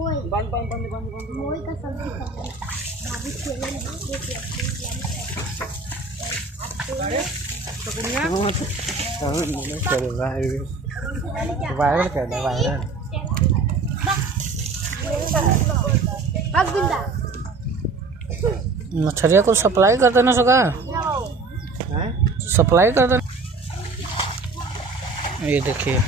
बंद बंद बंद बंद बंद मोई का सब्जी खाते हैं भाभी खेले नहीं देखिए अरे तो कुड़िया नहीं करे वायरल कर दे वायरल। बस बिंदा मछरिया को सप्लाई कर देना सका सप्लाई कर देना। ये देखिए